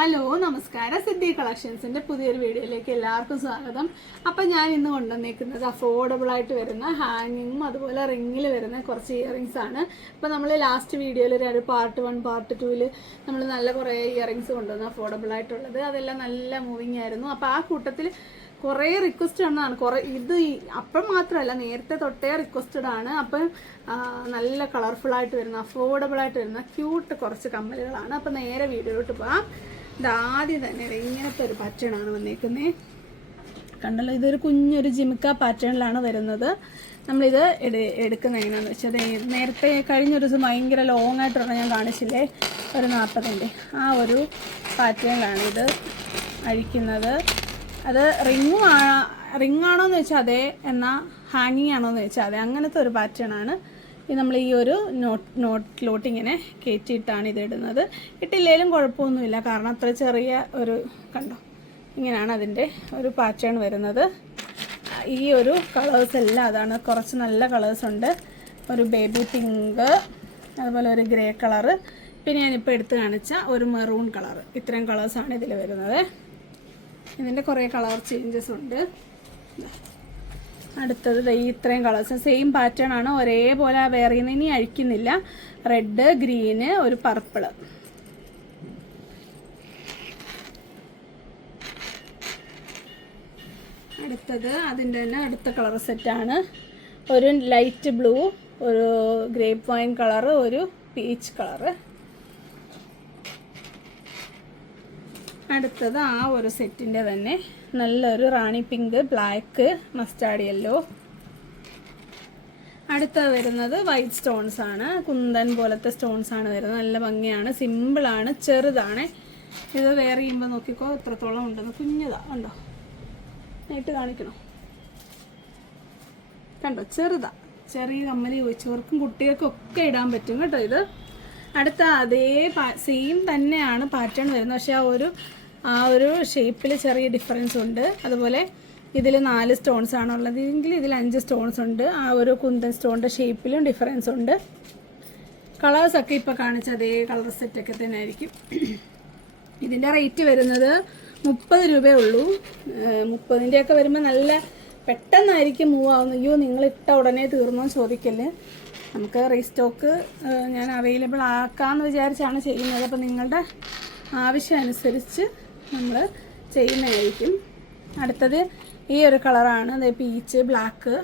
Hello നമസ്കാരം, സിദ്ധി കളക്ഷൻസിൻ്റെ പുതിയൊരു വീഡിയോയിലേക്ക് എല്ലാവർക്കും സ്വാഗതം. അപ്പം ഞാൻ ഇന്ന് കൊണ്ടുവന്നേക്കുന്നത് അഫോർഡബിൾ ആയിട്ട് വരുന്ന ഹാങ്ങിങ്ങും അതുപോലെ റിങ്ങിൽ വരുന്ന കുറച്ച് ഇയറിങ്സ് ആണ്. അപ്പോൾ നമ്മൾ ലാസ്റ്റ് വീഡിയോയിൽ ഒരു പാർട്ട് 1 പാർട്ട് 2 നമ്മൾ നല്ല കുറേ ഇയറിങ്സ് കൊണ്ടുവന്നു അഫോർഡബിൾ ആയിട്ടുള്ളത്. അതെല്ലാം നല്ല മൂവിങ് ആയിരുന്നു. അപ്പോൾ ആ കൂട്ടത്തിൽ കുറേ റിക്വസ്റ്റ് വന്നതാണ്. ഇത് അപ്പം മാത്രമല്ല, നേരത്തെ തൊട്ടേ റിക്വസ്റ്റഡ് ആണ്. അപ്പം നല്ല കളർഫുള്ളായിട്ട് വരുന്ന അഫോർഡബിൾ ആയിട്ട് വരുന്ന ക്യൂട്ട് കുറച്ച് കമ്മലുകളാണ്. അപ്പം നേരെ വീഡിയോയിലോട്ട് പോകാം. ഇതാദ്യം തന്നെ ഇങ്ങനത്തെ ഒരു പാറ്റേൺ ആണ് വന്നേക്കുന്നത്. കണ്ടല്ലോ, ഇതൊരു കുഞ്ഞൊരു ജിമിക്ക പാറ്റേണിലാണ് വരുന്നത്. നമ്മളിത് എടുക്കുന്നത് എങ്ങനെയാണെന്ന് വെച്ചാൽ, നേരത്തെ കഴിഞ്ഞൊരു ദിവസം ഭയങ്കര ലോങ് ആയിട്ടുള്ള ഞാൻ കാണിച്ചില്ലേ, ഒരു 40-ൻ്റെ ആ ഒരു പാറ്റേണിലാണ് ഇത് അഴിക്കുന്നത്. അത് റിങ്ങാണോന്ന് വെച്ചാൽ അതെ, എന്നാൽ ഹാങ്ങിങ് ആണോന്ന് വെച്ചാൽ അതെ, അങ്ങനത്തെ ഒരു പാറ്റേൺ ആണ്. ഇത് നമ്മൾ ഈ ഒരു നോട്ടിലോട്ട് ഇങ്ങനെ കയറ്റിയിട്ടാണ് ഇത് ഇടുന്നത്. ഇട്ടില്ലേലും കുഴപ്പമൊന്നുമില്ല, കാരണം അത്ര ചെറിയ ഒരു കണ്ടോ, ഇങ്ങനെയാണ് അതിൻ്റെ ഒരു പാറ്റേൺ വരുന്നത്. ഈ ഒരു കളേഴ്സ് എല്ലാം അതാണ്. കുറച്ച് നല്ല കളേഴ്സ് ഉണ്ട്. ഒരു ബേബി പിങ്ക്, അതുപോലെ ഒരു ഗ്രേ കളറ്, പിന്നെ ഞാനിപ്പോൾ എടുത്ത് കാണിച്ച ഒരു മെറൂൺ കളറ്. ഇത്രയും കളേഴ്സാണ് ഇതിൽ വരുന്നത്. ഇതിൻ്റെ കുറേ കളർ ചേഞ്ചസ് ഉണ്ട്. അടുത്തത് ഇത്രയും കളേഴ്സ് സെയിം പാറ്റേൺ ആണ്, ഒരേപോലെ വേറെ ഇനി അഴിക്കുന്നില്ല. റെഡ്, ഗ്രീന്, ഒരു പർപ്പിള്. അടുത്തത് അതിൻ്റെ തന്നെ അടുത്ത കളർ സെറ്റാണ്. ഒരു ലൈറ്റ് ബ്ലൂ, ഒരു ഗ്രേപ്പ് വൈൻ കളറ്, ഒരു പീച്ച് കളറ്. അടുത്തത് ആ ഒരു സെറ്റിൻ്റെ തന്നെ നല്ലൊരു റാണി പിങ്ക്, ബ്ലാക്ക്, മസ്റ്റാർഡ് യെല്ലോ. അടുത്തത് വരുന്നത് വൈറ്റ് സ്റ്റോൺസ് ആണ്. കുന്തൻ പോലത്തെ സ്റ്റോൺസ് ആണ് വരുന്നത്. നല്ല ഭംഗിയാണ്, സിമ്പിളാണ്, ചെറുതാണ്. ഇത് വേറെ ചെയ്യുമ്പോൾ നോക്കിക്കോ എത്രത്തോളം ഉണ്ടെന്ന്. കുഞ്ഞതാ കണ്ടോ, നേരിട്ട് കാണിക്കണോ, കണ്ടോ, ചെറുതാ. ചെറിയ കമ്മല് ചോദിച്ചവർക്കും കുട്ടികൾക്കും ഒക്കെ ഇടാൻ പറ്റും കേട്ടോ. ഇത് അടുത്ത അതേ സെയിം തന്നെയാണ് പാറ്റേൺ വരുന്നത്, പക്ഷെ ആ ഒരു ഷേപ്പിൽ ചെറിയ ഡിഫറൻസ് ഉണ്ട്. അതുപോലെ ഇതിൽ 4 സ്റ്റോൺസ് ആണുള്ളത്, എങ്കിൽ ഇതിൽ 5 സ്റ്റോൺസ് ഉണ്ട്. ആ ഒരു കുന്തൻ സ്റ്റോണിൻ്റെ ഷേപ്പിലും ഡിഫറൻസ് ഉണ്ട്. കളേഴ്സൊക്കെ ഇപ്പോൾ കാണിച്ച അതേ കളർ സെറ്റൊക്കെ തന്നെ ആയിരിക്കും. ഇതിൻ്റെ റേറ്റ് വരുന്നത് 30 രൂപയേ ഉള്ളൂ. 30-ൻ്റെയൊക്കെ വരുമ്പോൾ നല്ല പെട്ടെന്നായിരിക്കും മൂവ് ആവുന്നത്. അയ്യോ നിങ്ങൾ ഇട്ട ഉടനെ തീർന്നോ ചോദിക്കല്ലേ. നമുക്ക് റീസ്റ്റോക്ക് ഞാൻ അവൈലബിൾ ആക്കാമെന്ന് വിചാരിച്ചാണ് ചെയ്യുന്നത്. അപ്പോൾ നിങ്ങളുടെ ആവശ്യം അനുസരിച്ച് നമ്മൾ ചെയ്യുന്നതായിരിക്കും. അടുത്തത് ഈ ഒരു കളറാണ്, അത് പീച്ച്, ബ്ലാക്ക്,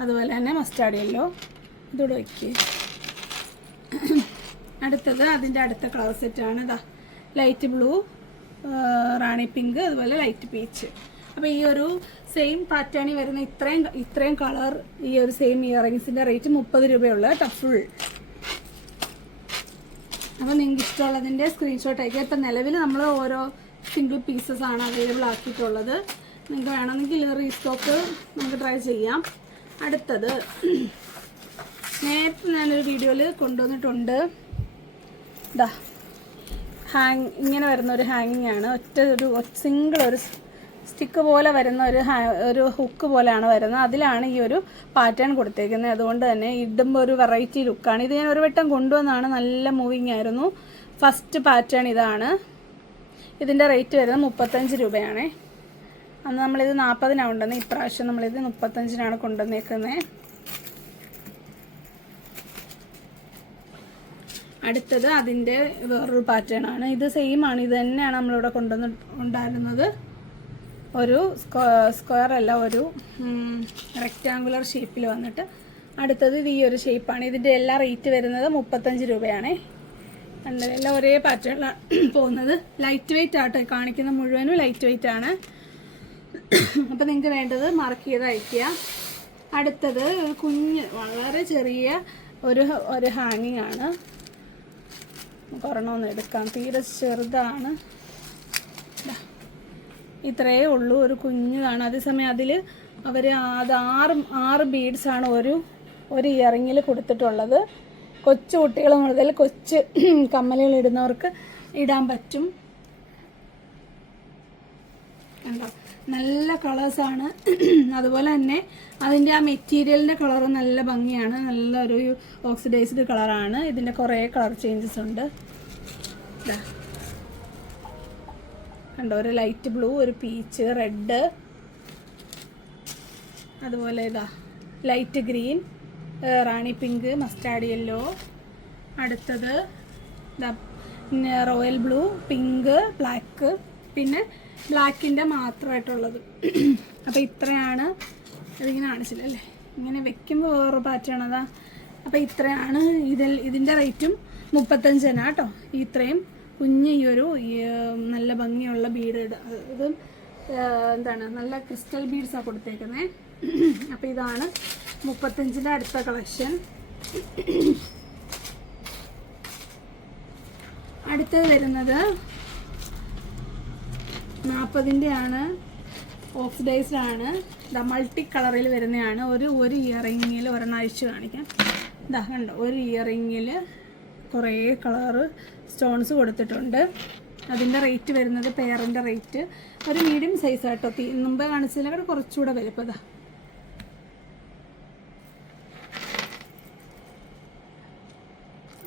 അതുപോലെ തന്നെ മസ്റ്റാർഡ് യെല്ലോ. ഇതോടെ വയ്ക്കുക. അടുത്തത് അതിൻ്റെ അടുത്ത കളർ സെറ്റാണ്. ഇതാ ലൈറ്റ് ബ്ലൂ, റാണി പിങ്ക്, അതുപോലെ ലൈറ്റ് പീച്ച്. അപ്പോൾ ഈ ഒരു സെയിം പാറ്റേണിൽ വരുന്ന ഇത്രയും കളർ ഈ ഒരു സെയിം ഇയറിങ്സിൻ്റെ റേറ്റ് 30 രൂപയുള്ളൂ കേട്ടോ, ഫുൾ. അപ്പോൾ നിങ്ങൾക്ക് ഇഷ്ടമുള്ളതിൻ്റെ സ്ക്രീൻഷോട്ട് അയക്കുക. ഇപ്പം നിലവിൽ നമ്മൾ ഓരോ സിംഗിൾ പീസസ് ആണ് അവൈലബിൾ ആക്കിയിട്ടുള്ളത്. നിങ്ങൾക്ക് വേണമെങ്കിൽ റീസ്റ്റോക്ക് നമുക്ക് ട്രൈ ചെയ്യാം. അടുത്തത് നേരത്തെ ഞാനൊരു വീഡിയോയിൽ കൊണ്ടുവന്നിട്ടുണ്ട്. ഇതാ ഇങ്ങനെ വരുന്ന ഒരു ഹാങ്ങിങ് ആണ്. സിംഗിൾ ഒരു സ്റ്റിക്ക് പോലെ വരുന്ന ഒരു ഹുക്ക് പോലെയാണ് വരുന്നത്. അതിലാണ് ഈ ഒരു പാറ്റേൺ കൊടുത്തേക്കുന്നത്. അതുകൊണ്ട് തന്നെ ഇടുമ്പോൾ ഒരു വെറൈറ്റി ലുക്കാണ്. ഇത് ഞാൻ ഒരു വട്ടം കൊണ്ടുവന്നാണ്, നല്ല മൂവിങ് ആയിരുന്നു. ഫസ്റ്റ് പാറ്റേൺ ഇതാണ്. ഇതിൻ്റെ റേറ്റ് വരുന്നത് 35 രൂപയാണ്. അന്ന് നമ്മളിത് 40-നാണ് കൊണ്ടുവന്നത്. ഇപ്രാവശ്യം നമ്മളിത് 35-നാണ് കൊണ്ടുവന്നേക്കുന്നത്. അടുത്തത് അതിൻ്റെ വേറൊരു പാറ്റേൺ ആണ്. ഇത് സെയിം ആണ്, ഇത് തന്നെയാണ് നമ്മളിവിടെ കൊണ്ടുവന്നിട്ടുണ്ടായിരുന്നത്. ഒരു സ്ക്വയർ അല്ല, ഒരു റെക്റ്റാങ്കുലർ ഷേപ്പിൽ വന്നിട്ട്. അടുത്തത് ഈ ഒരു ഷേപ്പാണ്. ഇതിൻ്റെ എല്ലാ റേറ്റ് വരുന്നത് 35 രൂപയാണ്. എല്ലാം ഒരേ പാറ്റേണിലാണ് പോകുന്നത്. ലൈറ്റ് വെയിറ്റ് ആട്ടോ, കാണിക്കുന്ന മുഴുവനും ലൈറ്റ് വെയിറ്റ് ആണ്. അപ്പോൾ നിങ്ങൾക്ക് വേണ്ടത് മാർക്ക് ചെയ്ത് അയയ്ക്കുക. അടുത്തത് ഒരു കുഞ്ഞ് വളരെ ചെറിയ ഒരു ഹാങ്ങിങ് ആണ്. ഒരെണ്ണം എടുക്കാം, തീരെ ചെറുതാണ്. ഇത്രയേ ഉള്ളൂ, ഒരു കുഞ്ഞതാണ്. അതേസമയം അതിൽ അവർ അത് 6 ബീഡ്സാണ് ഒരു ഇയറിങ്ങിൽ കൊടുത്തിട്ടുള്ളത്. കൊച്ചു കുട്ടികൾ മുതൽ കൊച്ചു കമ്മലുകൾ ഇടുന്നവർക്ക് ഇടാൻ പറ്റും. കണ്ടോ, നല്ല കളേഴ്സാണ്. അതുപോലെ തന്നെ അതിൻ്റെ ആ മെറ്റീരിയലിൻ്റെ കളർ നല്ല ഭംഗിയാണ്. നല്ലൊരു ഓക്സിഡൈസ്ഡ് കളറാണ്. ഇതിൻ്റെ കുറേ കളർ ചേഞ്ചസ് ഉണ്ട്. കണ്ടോ, ഒരു ലൈറ്റ് ബ്ലൂ, ഒരു പീച്ച്, റെഡ്, അതുപോലെ ഇതാ ലൈറ്റ് ഗ്രീൻ, റാണി പിങ്ക്, മസ്റ്റാർഡ് യെല്ലോ. അടുത്തത് ഇതാ റോയൽ ബ്ലൂ, പിങ്ക്, ബ്ലാക്ക്, പിന്നെ ബ്ലാക്കിൻ്റെ മാത്രമായിട്ടുള്ളത്. അപ്പോൾ ഇത്രയാണ്. ഇതിങ്ങനെ കാണിച്ചില്ല അല്ലേ, ഇങ്ങനെ വെക്കുമ്പോൾ വേറെ പാറ്റേൺ അതാ. അപ്പോൾ ഇത്രയാണ്. ഇതിൻ്റെ റേറ്റും 35 കേട്ടോ. ഇത്രയും കുഞ്ഞ് ഈ ഒരു നല്ല ഭംഗിയുള്ള ബീഡ് ഇത് എന്താണ്, നല്ല ക്രിസ്റ്റൽ ബീഡ്സാണ് കൊടുത്തേക്കുന്നത്. അപ്പോൾ ഇതാണ് 35ൻ്റെ അടുത്ത കളക്ഷൻ. അടുത്തത് വരുന്നത് 40ൻ്റെ ആണ്. ഓക്സിഡൈസ്ഡ് ആണ്. ഇതാ മൾട്ടി കളറിൽ വരുന്നതാണ്. ഒരു ഇയറിങ്ങിൽ ഒരെണ്ണം അഴിച്ച് കാണിക്കാം. ഇതാ കണ്ടോ, ഒരു ഇയറിങ്ങിൽ കുറേ കളറ് സ്റ്റോൺസ് കൊടുത്തിട്ടുണ്ട്. അതിൻ്റെ റേറ്റ് വരുന്നത്, പെയറിൻ്റെ റേറ്റ് ഒരു മീഡിയം സൈസ് കേട്ടോ. മുമ്പ് കാണിച്ചതിലൂടെ കുറച്ചുകൂടെ വലുപ്പതാ.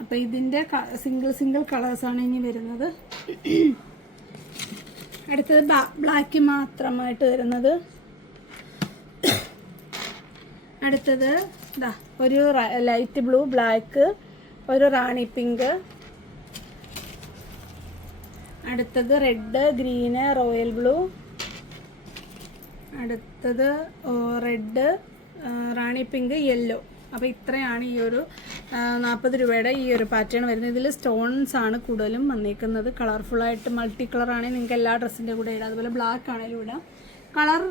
അപ്പോൾ ഇതിൻ്റെ സിംഗിൾ കളേഴ്സാണ് ഇനി വരുന്നത്. അടുത്തത് ബ്ലാക്ക് മാത്രമായിട്ട് വരുന്നത്. അടുത്തത് ഇതാ ഒരു ലൈറ്റ് ബ്ലൂ, ബ്ലാക്ക്, ഒരു റാണി പിങ്ക്. അടുത്തത് റെഡ്, ഗ്രീന്, റോയൽ ബ്ലൂ. അടുത്തത് റെഡ്, റാണി പിങ്ക്, യെല്ലോ. അപ്പോൾ ഇത്രയാണ് ഈ ഒരു 40 രൂപയുടെ ഈ ഒരു പാറ്റേൺ വരുന്നത്. ഇതിൽ സ്റ്റോൺസ് ആണ് കൂടുതലും വന്നിരിക്കുന്നത്. കളർഫുള്ളായിട്ട് മൾട്ടി കളറാണെങ്കിൽ നിങ്ങൾക്ക് എല്ലാ ഡ്രസ്സിൻ്റെ കൂടെ ഇടാം. അതുപോലെ ബ്ലാക്ക് ആണെങ്കിലും ഇടാം. കളർ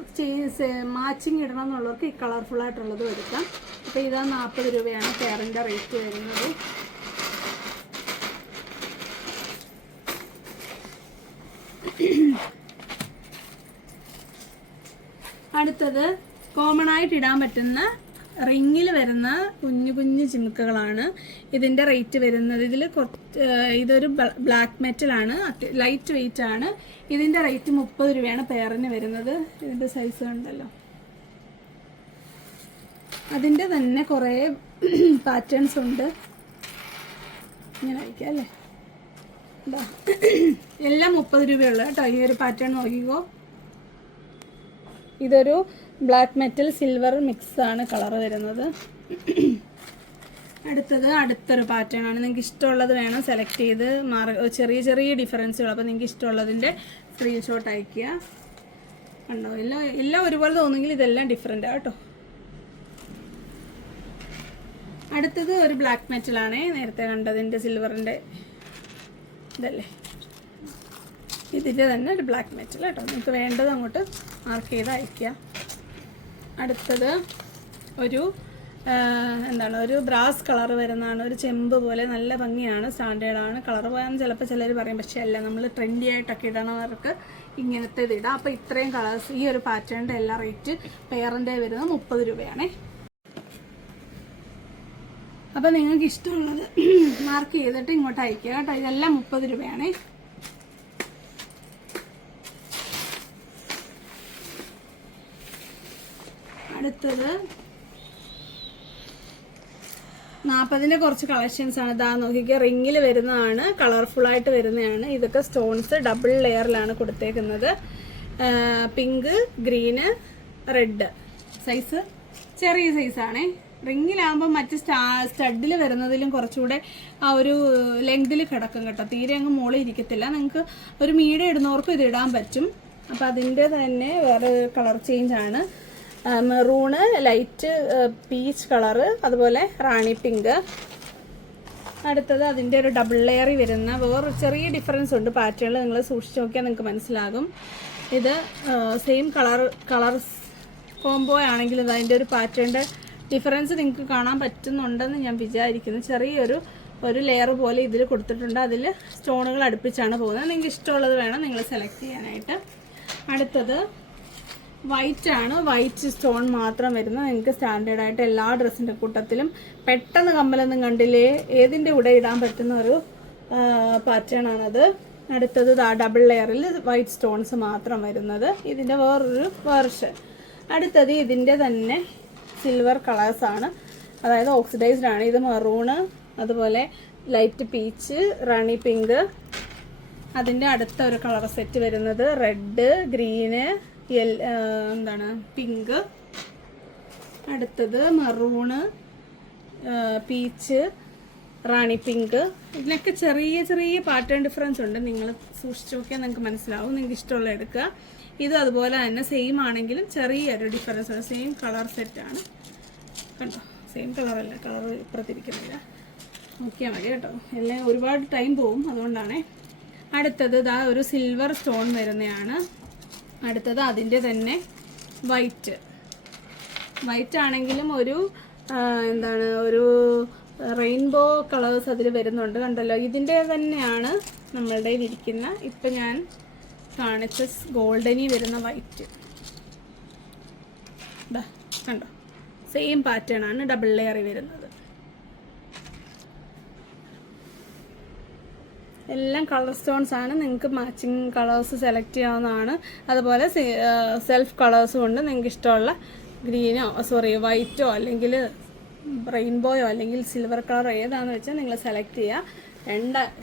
മാച്ചിങ് ഇടണം എന്നുള്ളവർക്ക് ഈ കളർഫുള്ളായിട്ടുള്ളത് എടുക്കാം. അപ്പോൾ ഇതാ 40 രൂപയാണ് പെയറിൻ്റെ റേറ്റ് വരുന്നത്. അടുത്തത് കോമൺ ആയിട്ട് ഇടാൻ പറ്റുന്ന റിങ്ങിൽ വരുന്ന കുഞ്ഞു കുഞ്ഞു ചിമുക്കുകളാണ്. ഇതിൻ്റെ റേറ്റ് വരുന്നത്, ഇതൊരു ബ്ലാക്ക് മെറ്റലാണ്, ലൈറ്റ് വെയിറ്റ് ആണ്. ഇതിൻ്റെ റേറ്റ് 30 രൂപയാണ് പെയറിന് വരുന്നത്. ഇതിൻ്റെ സൈസ് ഉണ്ടല്ലോ. അതിൻ്റെ തന്നെ കുറേ പാറ്റേൺസ് ഉണ്ട്. ഇങ്ങനെ അയക്കാം അല്ലേ. എല്ലാം 30 രൂപയുള്ളൂ കേട്ടോ. ഈ ഒരു പാറ്റേൺ നോക്കിക്കോ. ഇതൊരു ബ്ലാക്ക് മെറ്റൽ സിൽവർ മിക്സ് ആണ് കളർ വരുന്നത്. അടുത്തൊരു പാറ്റേൺ ആണ്. നിങ്ങൾക്ക് ഇഷ്ടമുള്ളത് വേണം സെലക്ട് ചെയ്ത് ചെറിയ ചെറിയ ഡിഫറൻസുകൾ. അപ്പോൾ നിങ്ങൾക്ക് ഇഷ്ടമുള്ളതിൻ്റെ സ്ക്രീൻഷോട്ട് അയയ്ക്കുക. കണ്ടോ, എല്ലാം ഒരുപോലെ തോന്നുമെങ്കിൽ ഇതെല്ലാം ഡിഫറെൻ്റ് കേട്ടോ. അടുത്തത് ഒരു ബ്ലാക്ക് മെറ്റലാണേ, നേരത്തെ കണ്ടതിൻ്റെ സിൽവറിൻ്റെ ഇതല്ലേ. ഇതിൻ്റെ തന്നെ ഒരു ബ്ലാക്ക് മെറ്റൽ കേട്ടോ. നിങ്ങൾക്ക് വേണ്ടത് അങ്ങോട്ട് മാർക്ക് ചെയ്ത് അയയ്ക്കുക. അടുത്തത് ഒരു ഒരു ബ്രാസ് കളർ വരുന്നതാണ്. ഒരു ചെമ്പ് പോലെ നല്ല ഭംഗിയാണ്, സ്റ്റാൻഡേർഡാണ്. കളർ പോയാൽ ചിലപ്പോൾ ചിലർ പറയും, പക്ഷേ അല്ല, നമ്മൾ ട്രെൻഡി ആയിട്ടൊക്കെ ഇടണവർക്ക് ഇങ്ങനത്തെ ഇത് ഇടാം. അപ്പോൾ ഇത്രയും കളേഴ്സ് ഈ ഒരു പാറ്റേണിൻ്റെ എല്ലാ റേറ്റ് പെയറിൻ്റെ വരുന്നത് 30 രൂപയാണേ. അപ്പോൾ നിങ്ങൾക്ക് ഇഷ്ടമുള്ളത് മാർക്ക് ചെയ്തിട്ട് ഇങ്ങോട്ട് അയക്കുക കേട്ടോ. ഇതെല്ലാം 30 രൂപയാണേ. അടുത്തത് 40ൻ്റെ കുറച്ച് കളക്ഷൻസ് ആണ്. ഇതാ നോക്കിക്കുക, റിങ്ങിൽ വരുന്നതാണ്, കളർഫുള്ളായിട്ട് വരുന്നതാണ്. ഇതൊക്കെ സ്റ്റോൺസ് ഡബിൾ ലെയറിലാണ് കൊടുത്തേക്കുന്നത്. Pink, green, red. സൈസ് ചെറിയ സൈസാണേ. റിങ്ങിലാകുമ്പോൾ മറ്റ് സ്റ്റഡിൽ വരുന്നതിലും കുറച്ചുകൂടെ ആ ഒരു ലെങ്തിൽ കിടക്കും കേട്ടോ. തീരെ അങ്ങ് മുകളിൽ ഇരിക്കത്തില്ല. നിങ്ങൾക്ക് ഒരു മീഡിയം ഇടുന്നവർക്കും ഇത് ഇടാൻ പറ്റും. അപ്പോൾ അതിൻ്റെ തന്നെ വേറെ കളർ ചേഞ്ച് ആണ്. മെറൂണ്, ലൈറ്റ് പീച്ച് കളറ്, അതുപോലെ റാണി പിങ്ക്. അടുത്തത് അതിൻ്റെ ഒരു ഡബിൾ ലെയറിൽ വരുന്ന വേറെ ചെറിയ ഡിഫറൻസ് ഉണ്ട് പാറ്റേണിൽ. നിങ്ങൾ സൂക്ഷിച്ച് നോക്കിയാൽ നിങ്ങൾക്ക് മനസ്സിലാകും. ഇത് സെയിം കളർ കോംബോ ആണെങ്കിൽ അതിൻ്റെ ഒരു പാറ്റേണിൻ്റെ ഡിഫറൻസ് നിങ്ങൾക്ക് കാണാൻ പറ്റുന്നുണ്ടെന്ന് ഞാൻ വിചാരിക്കുന്നു. ഒരു ലെയർ പോലെ ഇതിൽ കൊടുത്തിട്ടുണ്ട്. അതിൽ സ്റ്റോണുകൾ അടുപ്പിച്ചാണ് പോകുന്നത്. നിങ്ങൾക്ക് ഇഷ്ടമുള്ളത് വേണം നിങ്ങൾ സെലക്ട് ചെയ്യാനായിട്ട്. അടുത്തത് വൈറ്റ് ആണ്. വൈറ്റ് സ്റ്റോൺ മാത്രം വരുന്ന, നിങ്ങൾക്ക് സ്റ്റാൻഡേർഡായിട്ട് എല്ലാ ഡ്രസ്സിൻ്റെ കൂട്ടത്തിലും പെട്ടെന്ന് കമ്മലൊന്നും കണ്ടില്ലേ ഏതിൻ്റെ കൂടെ ഇടാൻ പറ്റുന്ന ഒരു പാറ്റേൺ ആണത്. അടുത്തത് ഡബിൾ ലെയറിൽ വൈറ്റ് സ്റ്റോൺസ് മാത്രം വരുന്നത്. ഇതിൻ്റെ വേറൊരു വേർഷൻ. അടുത്തത് ഇതിൻ്റെ തന്നെ സിൽവർ കളേഴ്സാണ്, അതായത് ഓക്സിഡൈസ്ഡ് ആണ്. ഇത് മെറൂണ്, അതുപോലെ ലൈറ്റ് പീച്ച്, റാണി പിങ്ക്, അതിൻ്റെ അടുത്ത ഒരു കളർ സെറ്റ് വരുന്നത് റെഡ്, ഗ്രീന്, എന്താണ് പിങ്ക്, അടുത്തത് മെറൂണ്, പീച്ച്, റാണി പിങ്ക്. ഇതിനൊക്കെ ചെറിയ ചെറിയ പാറ്റേൺ ഡിഫറൻസ് ഉണ്ട്. നിങ്ങൾ സൂക്ഷിച്ച് നോക്കിയാൽ നിങ്ങൾക്ക് മനസ്സിലാവും. നിങ്ങൾക്ക് ഇഷ്ടമുള്ള എടുക്കുക. ഇത് അതുപോലെ തന്നെ സെയിം ആണെങ്കിലും ചെറിയൊരു ഡിഫറൻസ് ഉണ്ട്. സെയിം കളർ സെറ്റാണ് കണ്ടോ. സെയിം കളറല്ല, കളർ ഇപ്പുറത്തിരിക്കുന്നില്ല, നോക്കിയാൽ മതി കേട്ടോ. എല്ലാം ഒരുപാട് ടൈം പോവും, അതുകൊണ്ടാണ്. അടുത്തത് ഇതാ ഒരു സിൽവർ സ്റ്റോൺ വരുന്നതാണ്. അടുത്തത് അതിൻ്റെ തന്നെ വൈറ്റ് ആണെങ്കിലും ഒരു എന്താണ് ഒരു റെയിൻബോ കളേഴ്സ് അതിൽ വരുന്നുണ്ട്, കണ്ടല്ലോ. ഇതിൻ്റെ തന്നെയാണ് നമ്മളുടെ ഇരിക്കുന്ന ഇപ്പം ഞാൻ കാണിച്ച ഗോൾഡനി വരുന്ന വൈറ്റ്. ഇതാ കണ്ടോ, സെയിം പാറ്റേൺ ആണ്, ഡബിൾ ലെയർ വരുന്നത്. എല്ലാം കളർ സ്റ്റോൺസ് ആണ്. നിങ്ങൾക്ക് മാച്ചിങ് കളേഴ്സ് സെലക്ട് ചെയ്യാവുന്നതാണ്. അതുപോലെ സെൽഫ് കളേഴ്സും ഉണ്ട്. നിങ്ങൾക്ക് ഇഷ്ടമുള്ള ഗ്രീനോ വൈറ്റോ അല്ലെങ്കിൽ റെയിൻബോയോ അല്ലെങ്കിൽ സിൽവർ കളർ ഏതാണെന്ന് വെച്ചാൽ നിങ്ങൾ സെലക്ട് ചെയ്യുക.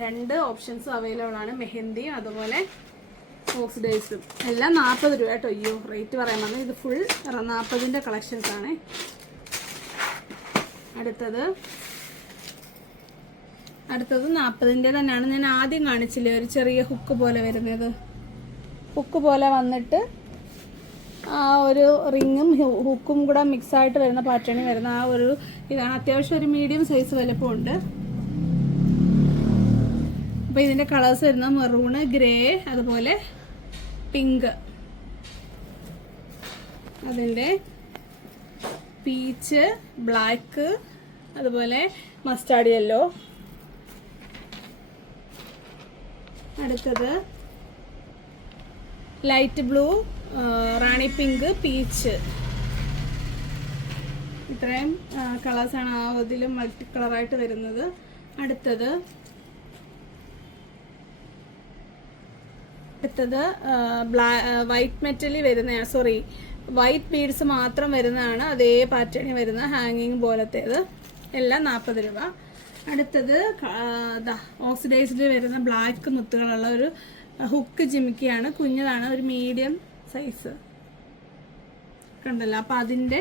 രണ്ട് ഓപ്ഷൻസും അവൈലബിൾ ആണ്, മെഹന്തിയും അതുപോലെ ഓക്സിഡൈസും. എല്ലാം 40 രൂപ കേട്ടോ. അയ്യോ, റേറ്റ് പറയാൻ വന്നു. ഇത് ഫുൾ 40ൻ്റെ കളക്ഷൻസ് ആണ്. അടുത്തത് 40ൻ്റെ തന്നെയാണ്. ഞാൻ ആദ്യം കാണിച്ചില്ലേ ഒരു ചെറിയ ഹുക്ക് പോലെ വരുന്നത്. ഹുക്ക് പോലെ വന്നിട്ട് ആ ഒരു റിങ്ങും ഹുക്കും കൂടെ മിക്സായിട്ട് വരുന്ന പാറ്റേണിൽ വരുന്ന ആ ഒരു ഇതാണ്. അത്യാവശ്യം ഒരു മീഡിയം സൈസ് വലുപ്പമുണ്ട്. അപ്പോൾ ഇതിൻ്റെ കളേഴ്സ് വരുന്ന മെറൂണ്, ഗ്രേ, അതുപോലെ പിങ്ക്, അതിൻ്റെ പീച്ച്, ബ്ലാക്ക്, അതുപോലെ മസ്റ്റാർഡ് യെല്ലോ. അടുത്തത് ലൈറ്റ് ബ്ലൂ, റാണി പിങ്ക്, പീച്ച്. ഇത്രയും കളേഴ്സാണ് ആ ഇതിലും മൾട്ടി കളറായിട്ട് വരുന്നത്. അടുത്തത് വൈറ്റ് മെറ്റലിൽ വരുന്നതാണ്, വൈറ്റ് ബീഡ്സ് മാത്രം വരുന്നതാണ്. അതേ പാറ്റേണിൽ വരുന്ന ഹാങ്ങിങ് പോലത്തേത്. എല്ലാം 40 രൂപ. അടുത്തത് ഓക്സിഡൈസ്ഡ് വരുന്ന ബ്ലാക്ക് മുത്തുകളുള്ള ഒരു ഹുക്ക് ജിമിക്കിയാണ്. കുഞ്ഞതാണ്, ഒരു മീഡിയം സൈസ് കണ്ടല്ലോ. അപ്പം അതിൻ്റെ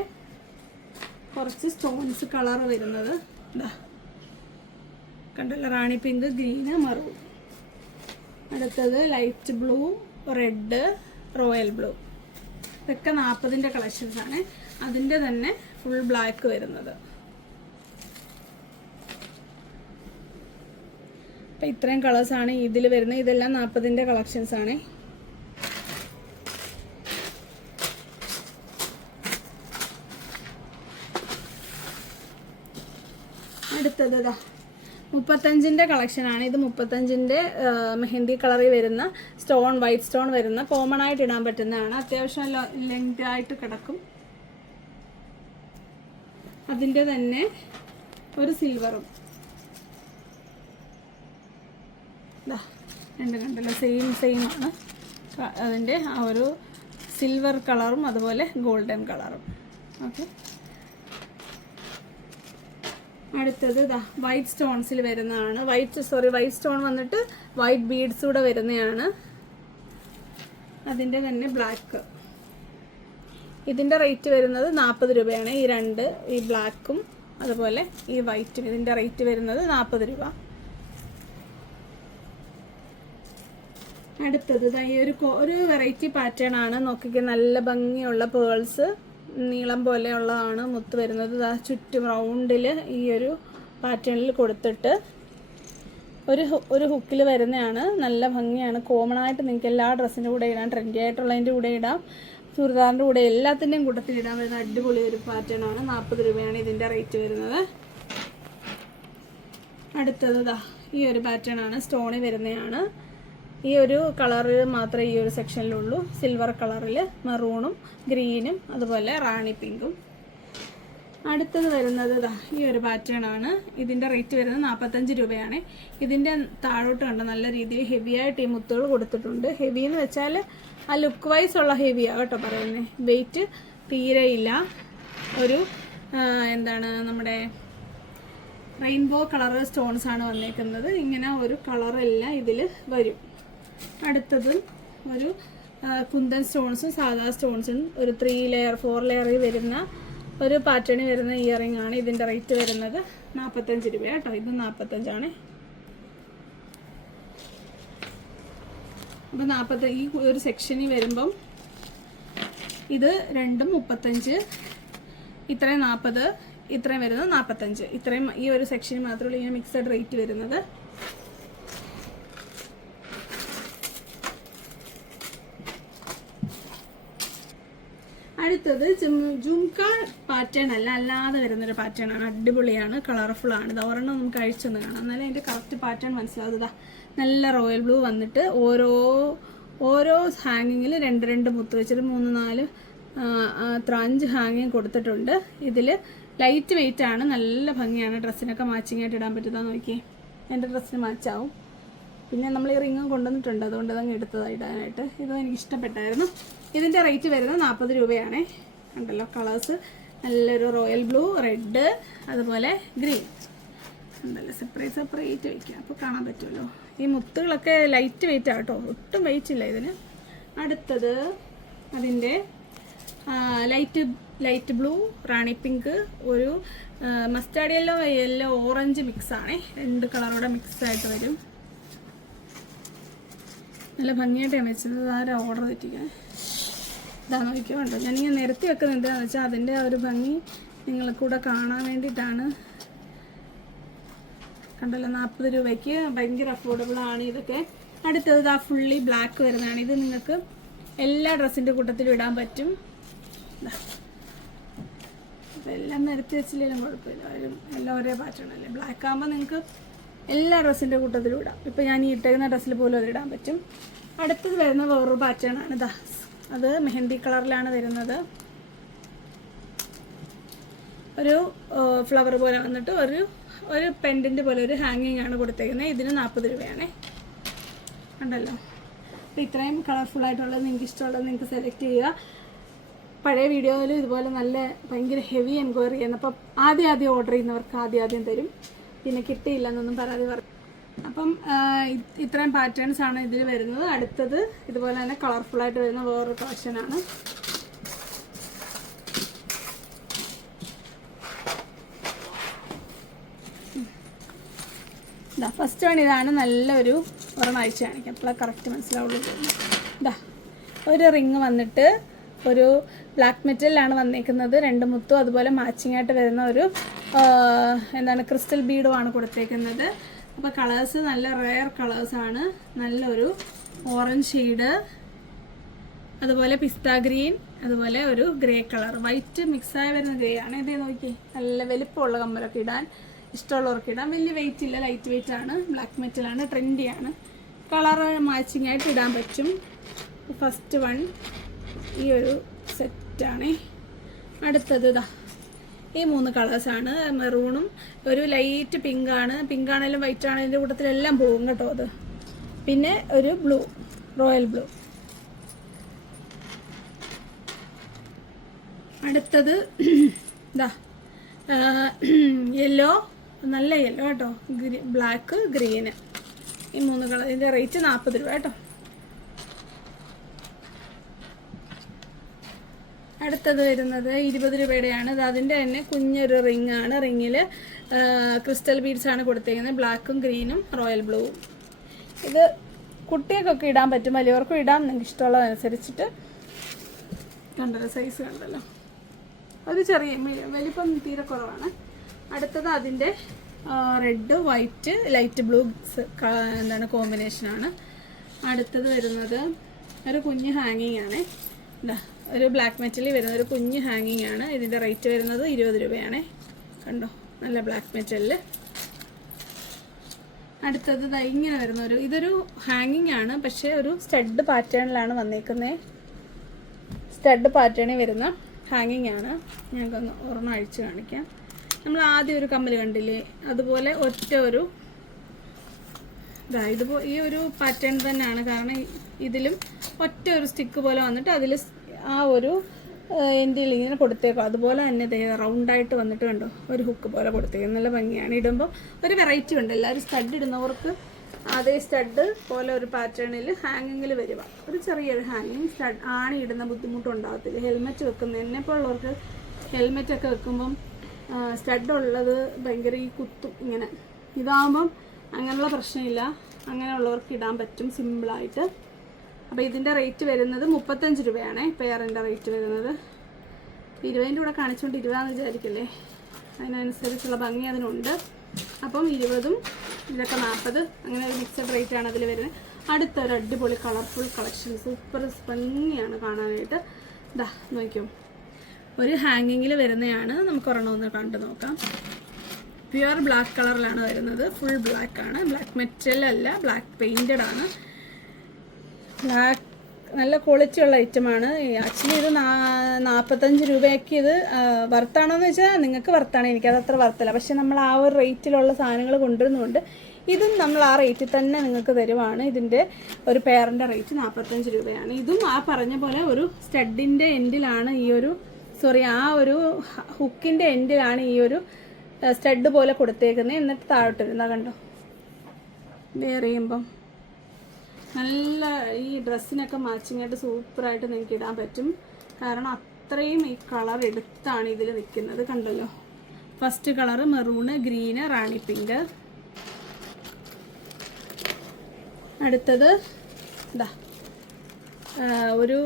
കുറച്ച് സ്റ്റോൺസ് കളർ വരുന്നത് ഇതാ കണ്ടല്ലോ, റാണി പിങ്ക്, ഗ്രീന്, മറൂൺ. അടുത്തത് light blue, red, royal blue. ഇതൊക്കെ 40ൻ്റെ കളക്ഷൻസ് ആണ്. അതിൻ്റെ തന്നെ ഫുൾ ബ്ലാക്ക് വരുന്നത്. അപ്പം ഇത്രയും കളേഴ്സാണ് ഇതിൽ വരുന്നത്. ഇതെല്ലാം 40ൻ്റെ കളക്ഷൻസ് ആണ്. അടുത്തത് 35ൻ്റെ കളക്ഷനാണ്. ഇത് 35ൻ്റെ മെഹന്തി കളറിൽ വരുന്ന വൈറ്റ് സ്റ്റോൺ വരുന്ന കോമൺ ആയിട്ട് ഇടാൻ പറ്റുന്നതാണ്. അത്യാവശ്യം ലെങ്ത് ആയിട്ട് കിടക്കും. അതിൻ്റെ തന്നെ ഒരു സിൽവറും കണ്ടല്ലോ, സെയിം ആണ്. അതിൻ്റെ ആ ഒരു സിൽവർ കളറും അതുപോലെ ഗോൾഡൻ കളറും. ഓക്കെ. അടുത്തത് വൈറ്റ് സ്റ്റോൺസിൽ വരുന്നതാണ്. വൈറ്റ് സ്റ്റോൺ വന്നിട്ട് വൈറ്റ് ബീഡ്സ് കൂടെ വരുന്നതാണ്. അതിൻ്റെ തന്നെ ബ്ലാക്ക്. ഇതിൻ്റെ റേറ്റ് വരുന്നത് 40 രൂപയാണ്. ഈ ബ്ലാക്കും അതുപോലെ ഈ വൈറ്റും ഇതിൻ്റെ റേറ്റ് വരുന്നത് 40 രൂപ. അടുത്തത് ഈ ഒരു വെറൈറ്റി പാറ്റേൺ ആണ്. നോക്കിക്കുക, നല്ല ഭംഗിയുള്ള പേൾസ് നീളം പോലെയുള്ളതാണ് മുത്ത് വരുന്നത്. ചുറ്റും റൗണ്ടിൽ ഈ ഒരു പാറ്റേണിൽ കൊടുത്തിട്ട് ഒരു ഹുക്കിൽ വരുന്നതാണ്. നല്ല ഭംഗിയാണ്. കോമൺ ആയിട്ട് നിങ്ങൾക്ക് എല്ലാ ഡ്രസ്സിൻ്റെ കൂടെ ഇടാം, ട്രെൻഡി ആയിട്ടുള്ളതിൻ്റെ കൂടെ ഇടാം, ചുരിദാറിൻ്റെ കൂടെ എല്ലാത്തിൻ്റെയും കൂട്ടത്തിൽ ഇടാൻ വരുന്ന അടിപൊളി ഒരു പാറ്റേൺ ആണ്. 40 രൂപയാണ് ഇതിൻ്റെ റേറ്റ് വരുന്നത്. അടുത്തത് ഈ ഒരു പാറ്റേൺ ആണ്. സ്റ്റോണി വരുന്നതാണ്. ഈ ഒരു കളറ് മാത്രമേ ഈ ഒരു സെക്ഷനിലുള്ളൂ. സിൽവർ കളറിൽ മെറൂണും ഗ്രീനും അതുപോലെ റാണി പിങ്കും. അടുത്തത് വരുന്നത് ഈ ഒരു പാറ്റേൺ ആണ്. ഇതിൻ്റെ റേറ്റ് വരുന്നത് 45 രൂപയാണ്. ഇതിൻ്റെ താഴോട്ട് കണ്ട നല്ല രീതിയിൽ ഹെവി ആയിട്ട് ഈ മുത്തുകൾ കൊടുത്തിട്ടുണ്ട്. ഹെവി എന്ന് വെച്ചാൽ ആ ലുക്ക് വൈസ് ഉള്ള ഹെവിയാണ് കേട്ടോ പറയുന്നത്. വെയിറ്റ് തീരെയില്ല. ഒരു നമ്മുടെ റെയിൻബോ കളർ സ്റ്റോൺസ് ആണ് വന്നേക്കുന്നത്. ഇങ്ങനെ ഒരു കളറെല്ലാം ഇതിൽ വരും. അടുത്തത് ഒരു കുന്തൻ സ്റ്റോൺസും സാധാ സ്റ്റോൺസും ഒരു 3 ലെയർ 4 ലെയറിൽ വരുന്ന ഒരു പാറ്റേണിൽ വരുന്ന ഇയറിംഗ് ആണ്. ഇതിൻ്റെ റേറ്റ് വരുന്നത് 45 രൂപ കേട്ടോ. ഇത് 45 അപ്പോൾ 40 ഈ ഒരു സെക്ഷനിൽ വരുമ്പം ഇത് രണ്ടും 35, ഇത്രയും 40, ഇത്രയും വരുന്നത് 45. ഇത്രയും ഈ ഒരു സെക്ഷനിൽ മാത്രമേ ഇങ്ങനെ മിക്സഡ് റേറ്റ് വരുന്നത്. അടുത്തത് ജുംക പാറ്റേൺ അല്ലാതെ വരുന്നൊരു പാറ്റേൺ ആണ്. അടിപൊളിയാണ്, കളർഫുള്ളാണ്. ഇത് ഒരെണ്ണം നമുക്ക് അഴിച്ചൊന്ന് കാണാം, എന്നാലും അതിൻ്റെ കറക്റ്റ് പാറ്റേൺ മനസ്സിലാവുക. നല്ല റോയൽ ബ്ലൂ വന്നിട്ട് ഓരോ ഹാങ്ങിങ്ങിൽ 2 മുത്ത് വെച്ചിട്ട് 3, 4, 5 ഹാങ്ങിങ് കൊടുത്തിട്ടുണ്ട്. ഇതിൽ ലൈറ്റ് വെയിറ്റ് ആണ്, നല്ല ഭംഗിയാണ്. ഡ്രസ്സിനൊക്കെ മാച്ചിങ് ആയിട്ട് ഇടാൻ പറ്റുന്നതാന്ന് നോക്കിയേ. എൻ്റെ ഡ്രസ്സിന് മാച്ചാവും. പിന്നെ നമ്മൾ ഈ റിങ്ങും കൊണ്ടുവന്നിട്ടുണ്ട്, അതുകൊണ്ട് അതങ്ങ് എടുത്തതാണ് ഇടാനായിട്ട്. ഇതും എനിക്ക് ഇഷ്ടപ്പെട്ടായിരുന്നു. ഇതിൻ്റെ റേറ്റ് വരുന്നത് 40 രൂപയാണേ. കണ്ടല്ലോ കളേഴ്സ്, നല്ലൊരു റോയൽ ബ്ലൂ, റെഡ്, അതുപോലെ ഗ്രീൻ. ഉണ്ടല്ലോ സെപ്പറേറ്റ് വയ്ക്കുക, അപ്പോൾ കാണാൻ പറ്റുമല്ലോ. ഈ മുത്തുകളൊക്കെ ലൈറ്റ് വെയിറ്റ് ആട്ടോ, ഒട്ടും വെയിറ്റ് ഇല്ല ഇതിന്. അടുത്തത് അതിൻ്റെ ലൈറ്റ് ബ്ലൂ, റാണി പിങ്ക്, ഒരു മസ്റ്റാർഡ് യെല്ലോ ഓറഞ്ച് മിക്സാണേ. 2 കളറോടെ മിക്സായിട്ട് വരും. നല്ല ഭംഗിയായിട്ടാണ് വെച്ചത്. ആരാ ഓർഡർ തെറ്റിക്കാൻ ഇതാ നോക്കിയോ. കണ്ടോ, ഞാനിങ്ങനെ നിരത്തി വെക്കുന്നത് എന്താണെന്ന് വെച്ചാൽ അതിൻ്റെ ആ ഒരു ഭംഗി നിങ്ങൾക്കൂടെ കാണാൻ വേണ്ടിയിട്ടാണ്. കണ്ടല്ലോ 40 രൂപയ്ക്ക് ഭയങ്കര അഫോർഡബിൾ ആണ് ഇതൊക്കെ. അടുത്തത് ആ ഫുള്ളി ബ്ലാക്ക് വരുന്നതാണ്. ഇത് നിങ്ങൾക്ക് എല്ലാ ഡ്രസ്സിൻ്റെ കൂട്ടത്തിലും ഇടാൻ പറ്റും. എല്ലാം നിരത്തി വെച്ചില്ലെങ്കിലും കുഴപ്പമില്ല, എല്ലാം ഒരേ പാറ്റേൺ അല്ലേ. ബ്ലാക്ക് ആകുമ്പോൾ നിങ്ങൾക്ക് എല്ലാ ഡ്രസ്സിൻ്റെ കൂട്ടത്തിലും ഇടാം. ഇപ്പോൾ ഞാൻ ഈ ഇട്ടേക്കുന്ന ഡ്രസ്സിൽ പോലും അത് ഇടാൻ പറ്റും. അടുത്തത് വരുന്ന വേറൊരു പാറ്റേൺ ആണ്. ഇതാ, അത് മെഹന്തി കളറിലാണ് വരുന്നത്. ഒരു ഫ്ലവർ പോലെ വന്നിട്ട് ഒരു പെൻഡൻറ്റ് പോലെ ഒരു ഹാങ്ങിങ് ആണ് കൊടുത്തേക്കുന്നത്. ഇതിന് 40 രൂപയാണേ. കണ്ടല്ലോ. അപ്പോൾ ഇത്രയും കളർഫുള്ളായിട്ടുള്ളത് നിങ്ങൾക്ക് ഇഷ്ടമുള്ളത് നിങ്ങൾക്ക് സെലക്ട് ചെയ്യുക. പഴയ വീഡിയോയിൽ ഇതുപോലെ നല്ല ഭയങ്കര ഹെവി എൻക്വയറി ചെയ്യുന്നു. അപ്പം ആദ്യം ഓർഡർ ചെയ്യുന്നവർക്ക് ആദ്യം തരും, പിന്നെ കിട്ടിയില്ല എന്നൊന്നും പരാതി പറഞ്ഞു. അപ്പം ഇത്രയും പാറ്റേൺസ് ആണ് ഇതിൽ വരുന്നത്. അടുത്തത് ഇതുപോലെ തന്നെ കളർഫുള്ളായിട്ട് വരുന്ന വേറൊരു കളക്ഷനാണ്. ഫസ്റ്റ് വൺ ഇതാണ്. നല്ലൊരു ഒരെണ്ണാഴ്ച കാണിക്കാം, അപ്പോൾ കറക്റ്റ് മനസ്സിലാവുള്ളൂ. ഇതാ ഒരു റിങ് വന്നിട്ട് ഒരു ബ്ലാക്ക് മെറ്റലിലാണ് വന്നേക്കുന്നത്. 2 മുത്തും അതുപോലെ മാച്ചിങ് ആയിട്ട് വരുന്ന ഒരു ക്രിസ്റ്റൽ ബീഡുമാണ് കൊടുത്തേക്കുന്നത്. അപ്പോൾ കളേഴ്സ് നല്ല റെയർ കളേഴ്സാണ്. നല്ലൊരു ഓറഞ്ച് ഷെയ്ഡ്, അതുപോലെ പിസ്ത ഗ്രീൻ, അതുപോലെ ഒരു ഗ്രേ കളർ, വൈറ്റ് മിക്സായി വരുന്ന ഗ്രേ ആണ്. ഇത് നോക്കി, നല്ല വലിപ്പമുള്ള കമ്മലൊക്കെ ഇടാൻ ഇഷ്ടമുള്ളവർക്ക് ഇടാം. വലിയ വെയിറ്റ് ഇല്ല, ലൈറ്റ് വെയിറ്റ് ആണ്. ബ്ലാക്ക് മെറ്റലാണ്, ട്രെൻഡിയാണ്. കളർ മാച്ചിങ് ആയിട്ട് ഇടാൻ പറ്റും. ഫസ്റ്റ് വൺ ഈ ഒരു സെറ്റാണ്. അടുത്തത് ഇതാ ഈ 3 കളേഴ്സാണ്. മെറൂണും ഒരു ലൈറ്റ് പിങ്കാണ്. പിങ്കാണെങ്കിലും വൈറ്റ് ആണ്, ഇതിൻ്റെ കൂട്ടത്തിലെല്ലാം പോകും കേട്ടോ അത്. പിന്നെ ഒരു ബ്ലൂ, റോയൽ ബ്ലൂ. അടുത്തത് ഇതാ യെല്ലോ, നല്ല യെല്ലോ കേട്ടോ, ബ്ലാക്ക്, ഗ്രീന്. ഈ 3 കളർ. ഇതിൻ്റെ റേറ്റ് 40 രൂപ കേട്ടോ. അടുത്തത് വരുന്നത് 20 രൂപയുടെയാണ്. അത് അതിൻ്റെ തന്നെ കുഞ്ഞൊരു റിങ് ആണ്. റിങ്ങിൽ ക്രിസ്റ്റൽ ബീഡ്സ് ആണ് കൊടുത്തേക്കുന്നത്. ബ്ലാക്കും ഗ്രീനും റോയൽ ബ്ലൂവും. ഇത് കുട്ടികൾക്കൊക്കെ ഇടാൻ പറ്റും, വലിയവർക്കും ഇടാം, നിങ്ങൾക്ക് ഇഷ്ടമുള്ളതനുസരിച്ചിട്ട്. കണ്ടല്ലോ സൈസ് കണ്ടല്ലോ, ഒരു ചെറിയ വലിപ്പം തീരെ കുറവാണ്. അടുത്തത് അതിൻ്റെ റെഡ്, വൈറ്റ്, ലൈറ്റ് ബ്ലൂ കോമ്പിനേഷനാണ്. അടുത്തത് വരുന്നത് ഒരു കുഞ്ഞ് ഹാങ്ങിങ് ആണ്. എന്താ ഒരു ബ്ലാക്ക് മെറ്റലിൽ വരുന്ന ഒരു കുഞ്ഞ് ഹാങ്ങിങ് ആണ്. ഇതിൻ്റെ റേറ്റ് വരുന്നത് 20 രൂപയാണേ. കണ്ടോ, നല്ല ബ്ലാക്ക് മെറ്റലിൽ. അടുത്തത് ഇങ്ങനെ വരുന്ന ഇതൊരു ഹാങ്ങിങ് ആണ്, പക്ഷേ ഒരു സ്റ്റഡ് പാറ്റേണിലാണ് വന്നേക്കുന്നത്. സ്റ്റഡ് പാറ്റേണിൽ വരുന്ന ഹാങ്ങിങ് ആണ്. ഞങ്ങൾക്കൊന്ന് ഒരെണ്ണം അഴിച്ച് കാണിക്കാം. നമ്മൾ ആദ്യം ഒരു കമ്മൽ കണ്ടില്ലേ, അതുപോലെ ഒറ്റ ഒരു ഇതിപ്പോൾ ഈ ഒരു പാറ്റേൺ തന്നെയാണ്. കാരണം ഇതിലും ഒറ്റ ഒരു സ്റ്റിക്ക് പോലെ വന്നിട്ട് അതിൽ ആ ഒരു എൻഡിൽ ഇങ്ങനെ കൊടുത്തേക്കും. അതുപോലെ തന്നെ റൗണ്ടായിട്ട് വന്നിട്ട് കണ്ടോ, ഒരു ഹുക്ക് പോലെ കൊടുത്തേക്കും. നല്ല ഭംഗിയാണ്. ഇടുമ്പോൾ ഒരു വെറൈറ്റി ഉണ്ട്. എല്ലാവരും സ്റ്റഡ് ഇടുന്നവർക്ക് അതേ സ്റ്റഡ് പോലെ ഒരു പാറ്റേണിൽ ഹാങ്ങിങ്ങിൽ വരിക. ഒരു ചെറിയൊരു ഹാങ്ങിങ് സ്റ്റഡ് ആണി ഇടുന്ന ബുദ്ധിമുട്ടുണ്ടാകത്തില്ല. ഹെൽമെറ്റ് വെക്കുന്ന എന്നെപ്പോലുള്ളവർക്ക് ഹെൽമെറ്റൊക്കെ വെക്കുമ്പം സ്റ്റഡ് ഉള്ളത് ഭയങ്കര ഈ കുത്തും ഇങ്ങനെ. ഇതാകുമ്പം അങ്ങനെയുള്ള പ്രശ്നമില്ല, അങ്ങനെയുള്ളവർക്ക് ഇടാൻ പറ്റും സിമ്പിളായിട്ട്. അപ്പോൾ ഇതിൻ്റെ റേറ്റ് വരുന്നത് 35 രൂപയാണ് പെയറിൻ്റെ റേറ്റ് വരുന്നത്. 20ൻ്റെ കൂടെ കാണിച്ചുകൊണ്ട് 20 വിചാരിക്കല്ലേ, അതിനനുസരിച്ചുള്ള ഭംഗി അതിനുണ്ട്. അപ്പം 20ഉം ഇതൊക്കെ 40, അങ്ങനെ ഒരു മിക്സഡ് റേറ്റാണ് അതിൽ വരുന്നത്. അടുത്തൊരു അടിപൊളി കളർഫുൾ കളക്ഷൻ, സൂപ്പർ ഭംഗിയാണ് കാണാനായിട്ട്. ഇതാ നോക്കിയോ, ഒരു ഹാങ്ങിങ്ങിൽ വരുന്നതാണ്. നമുക്ക് ഒരെണ്ണം ഒന്ന് കണ്ടു നോക്കാം. പ്യുവർ ബ്ലാക്ക് കളറിലാണ് വരുന്നത്, ഫുൾ ബ്ലാക്ക് ആണ്, ബ്ലാക്ക് മെറ്റൽ അല്ല, ബ്ലാക്ക് പെയിൻറ്റഡ് ആണ്. ബ്ലാക്ക് നല്ല ക്വാളിറ്റി ഉള്ള ഐറ്റമാണ്. ആക്ച്വലി ഇത് 45 രൂപയ്ക്ക് ഇത് വർത്താണോ എന്ന് വെച്ചാൽ നിങ്ങൾക്ക് വർത്താണ്, എനിക്കത് അത്ര വರ್ತല്ല. പക്ഷെ നമ്മൾ ആ ഒരു റേറ്റിലുള്ള സാധനങ്ങൾ കൊണ്ടുവരുന്നുണ്ട്. ഇതും നമ്മൾ ആ റേറ്റിൽ തന്നെ നിങ്ങൾക്ക് തരുവാണ്. ഇതിൻ്റെ ഒരു പെയറിൻ്റെ റേറ്റ് 45 രൂപയാണ്. ഇതും ആ പറഞ്ഞ പോലെ ഒരു സ്റ്റഡിൻ്റെ എൻഡിലാണ് ഈ ഒരു ആ ഒരു ഹുക്കിൻ്റെ എൻഡിലാണ് ഈ ഒരു സ്റ്റഡ് പോലെ കൊടുത്തേക്കുന്നത്. എന്നിട്ട് താഴോട്ടിരുന്നാൽ കണ്ടോ, വെയർ ചെയ്യുമ്പം നല്ല ഈ ഡ്രസ്സിനൊക്കെ മാച്ചിങ്ങായിട്ട് സൂപ്പറായിട്ട് നിങ്ങൾക്ക് ഇടാൻ പറ്റും. കാരണം അത്രയും ഈ കളർ എടുത്താണ് ഇതിൽ നിൽക്കുന്നത്. കണ്ടല്ലോ, ഫസ്റ്റ് കളറ് മെറൂണ്, ഗ്രീന്, റാണി പിങ്ക്. അടുത്തത് ഇതാ ഒരു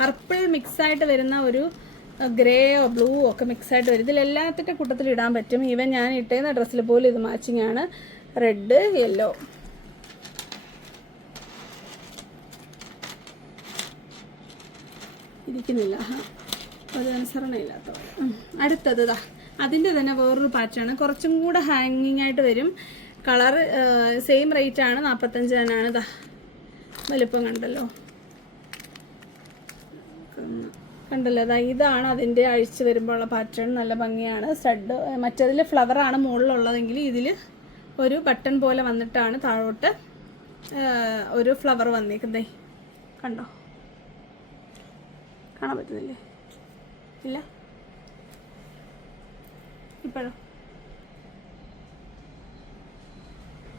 പർപ്പിൾ മിക്സായിട്ട് വരുന്ന ഒരു ഗ്രേയോ ബ്ലൂ ഒക്കെ മിക്സായിട്ട് വരും. ഇതിലെല്ലാത്തിൻ്റെ കൂട്ടത്തിൽ ഇടാൻ പറ്റും. ഈവൻ ഞാൻ ഇട്ടേന്ന ഡ്രസ്സിൽ പോലും ഇത് മാച്ചിങ് ആണ്. Red, yellow. ഇരിക്കുന്നില്ല, അത് അനുസരണയില്ലാത്ത. അടുത്തത് അതിൻ്റെ തന്നെ വേറൊരു പാറ്റേൺ, കുറച്ചും കൂടെ ഹാങ്ങിങ് ആയിട്ട് വരും. കളർ സെയിം റേറ്റ് ആണ്, 45 തന്നെയാണ്. വലിപ്പം കണ്ടല്ലോ, ഇതാണ് അതിൻ്റെ അഴിച്ച് വരുമ്പോഴുള്ള പാറ്റേൺ. നല്ല ഭംഗിയാണ്. സ്റ്റഡ് മറ്റേതിൽ ഫ്ലവറാണ് മുകളിലുള്ളതെങ്കിൽ ഇതിൽ ഒരു ബട്ടൺ പോലെ വന്നിട്ടാണ് താഴോട്ട് ഒരു ഫ്ലവർ വന്നേക്കുന്നേ. കണ്ടോ, കാണാൻ പറ്റുന്നില്ലേ? ഇല്ല, ഇപ്പോഴോ